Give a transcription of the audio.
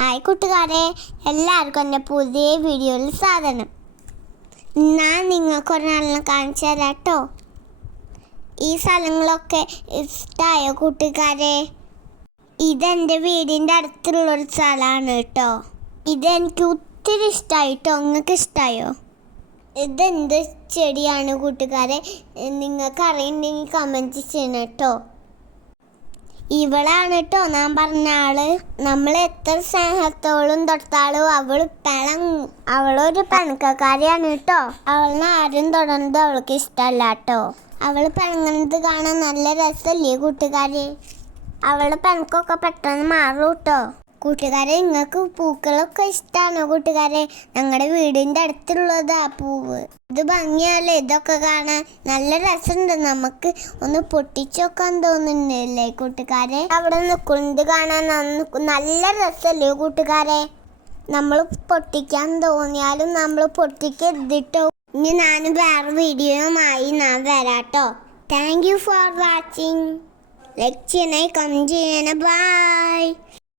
Hi കൂട്ടുകാരെ, എല്ലാവർക്കും എൻ്റെ പുതിയ വീഡിയോയിൽ സ്വാഗതം. ഞാൻ നിങ്ങൾക്ക് ഒരാളിനെ കാണിച്ചു തരാം കേട്ടോ. ഈ സ്ഥലങ്ങളൊക്കെ ഇഷ്ടമായോ കൂട്ടുകാരെ? ഇതെൻ്റെ വീടിൻ്റെ അടുത്തുള്ളൊരു സ്ഥലമാണ് കേട്ടോ. ഇതെനിക്ക് ഒത്തിരി ഇഷ്ടമായി കേട്ടോ. നിങ്ങൾക്ക് ഇഷ്ടമായോ? ഇതെന്ത് ചെടിയാണ് കൂട്ടുകാരെ? നിങ്ങൾക്ക് അറിയുന്നുണ്ടെങ്കിൽ കമൻറ്റ് ചെയ്യണം കേട്ടോ. ഇവളാണ് കേട്ടോ ഞാൻ പറഞ്ഞ ആള്. നമ്മൾ എത്ര സ്നേഹത്തോളും തൊട്ടാളും അവളൊരു പിണക്കക്കാരിയാണ് കേട്ടോ. അവളിനെ ആരും തൊടുന്നത് അവൾക്ക് ഇഷ്ടമല്ല കേട്ടോ. അവൾ പിണങ്ങുന്നത് കാണാൻ നല്ല രസമല്ലേ കൂട്ടുകാരെ? അവൾ പിണക്കൊക്കെ പെട്ടെന്ന് മാറും കേട്ടോ. കൂട്ടുകാരെ, നിങ്ങൾക്ക് പൂക്കളൊക്കെ ഇഷ്ടമാണോ കൂട്ടുകാരെ? ഞങ്ങളുടെ വീടിൻ്റെ അടുത്തുള്ളതാ പൂവ്. ഇത് ഭംഗിയല്ലേ ഇതൊക്കെ കാണാൻ? നല്ല രസമുണ്ട്. നമുക്ക് ഒന്ന് പൊട്ടിച്ചു നോക്കാൻ തോന്നുന്നില്ലേ കൂട്ടുകാരെ? അവിടെ നിൽക്കുന്നത് കാണാൻ നല്ല രസമല്ലേ കൂട്ടുകാരെ? നമ്മൾ പൊട്ടിക്കാൻ തോന്നിയാലും നമ്മൾ പൊട്ടിക്കരുതിട്ടോ. ഇനി ഞാൻ വേറെ വീഡിയോയുമായി ഞാൻ വരാട്ടോ. Thank you for watching. Like ചെയ്യണേ, കമൻറ്റ് ചെയ്യണേ. ബൈ.